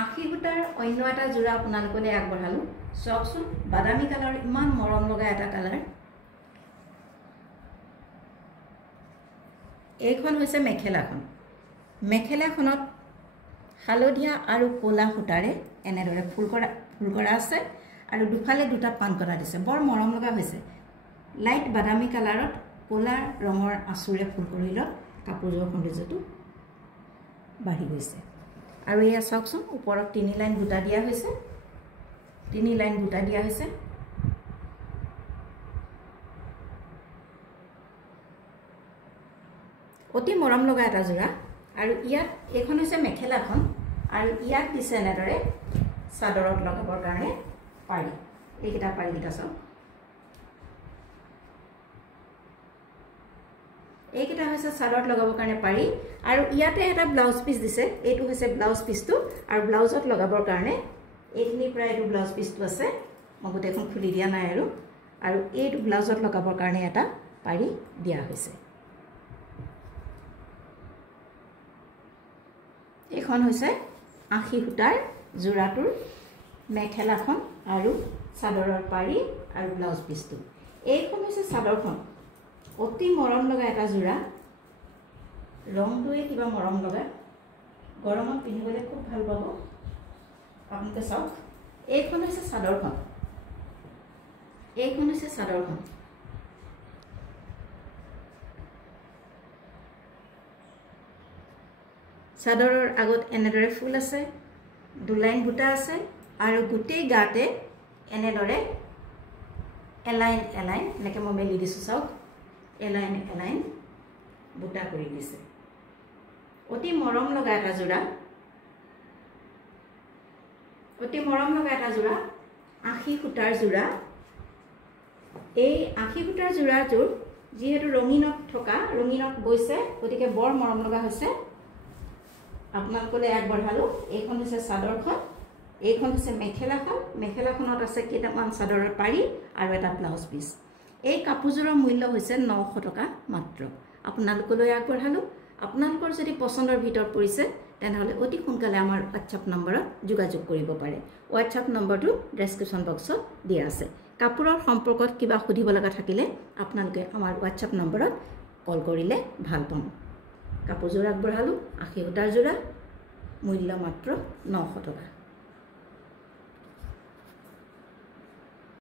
আশী সূতাৰ অন্য এটা জোৰা আপোনালোকলৈ আগবঢ়ালোঁ চাওকচোন বাদামী কালাৰ ইমান মৰম লগা এটা কালাৰ এইখন হৈছে মেখেলাখনত হালধীয়া আৰু ক'লা সূতাৰে এনেদৰে ফুল কৰা আছে আৰু দুফালে দুটা পান কটা দিছে বৰ মৰম লগা হৈছে লাইট বাদামী কালাৰত ক'লা ৰঙৰ আঁচুৰে ফুল কৰিলত কাপোৰযোৰৰ সৌন্দৰ্যটো বাঢ়ি গৈছে আৰু এয়া চাওকচোন ওপৰত 3 লাইন বুটা দিয়া হৈছে অতি মৰম লগা এটা জোৰা আৰু ইয়াত এখন হৈছে মেখেলাখন আৰু ইয়াত দিছে এনেদৰে চাদৰত লগাবৰ কাৰণে পাৰি এইকেইটা পাৰিকেইটা চাওক এইকেইটা হৈছে চাদৰত লগাবৰ কাৰণে পাৰি আৰু ইয়াতে এটা ব্লাউজ পিস দিছে এইটো হৈছে ব্লাউজ পিসটো আৰু ব্লাউজত লগাবৰ কাৰণে এইখিনি প্ৰায় এইটো ব্লাউজ পিসটো আছে মই গোটেইখন খুলি দিয়া নাই আৰু এইটো ব্লাউজত লগাবৰ কাৰণে এটা পাৰি দিয়া হৈছে এখন হৈছে 80 সূতাৰ জোৰাটোৰ মেখেলাখন আৰু চাদৰৰ পাৰি আৰু ব্লাউজ পিসটো এইখন হৈছে চাদৰখন অতি মৰম লগা এটা জোৰা ৰংটোৱে কিবা মৰম লগা গৰমত পিন্ধিবলৈ খুব ভাল পাব আপোনালোকে চাওক এইখন হৈছে চাদৰখন চাদৰৰ আগত এনেদৰে ফুল আছে দু লাইন বুটা আছে আৰু গোটেই গাতে এনেদৰে এলাইন এনেকৈ মই মেলি দিছোঁ চাওক এলাইন বুটা কৰি দিছে অতি মৰম লগা এটা জোৰা 80 সূতাৰ জোৰা এই 80 সূতাৰ জোৰাটোৰ যিহেতু ৰঙিনত বৈছে গতিকে বৰ মৰম লগা হৈছে আপোনালোকলৈ আগবঢ়ালোঁ এইখন হৈছে চাদৰখন এইখন হৈছে মেখেলাখনত আছে কেইটামান চাদৰৰ পাৰি আৰু এটা ব্লাউজ পিস এই কাপোৰযোৰৰ মূল্য হৈছে 900 টকা মাত্ৰ আপোনালোকলৈ আগবঢ়ালোঁ আপোনালোকৰ যদি পছন্দৰ ভিতৰত পৰিছে তেনেহলে অতি সোনকালে আমাৰ WhatsApp নম্বৰত যোগাযোগ কৰিব পাৰে WhatsApp নম্বৰটো ডেসক্ৰিপচন বক্সত দিয়া আছে কাপোৰৰ সম্পৰ্কত কিবা সুধিব লগা থাকিলে আপোনালোকে আমাৰ WhatsApp নম্বৰত কল কৰিলে ভাল পাম কাপোৰযোৰ আগবঢ়ালোঁ 80 সূতাৰ জোৰা মূল্য মাত্ৰ 900 টকা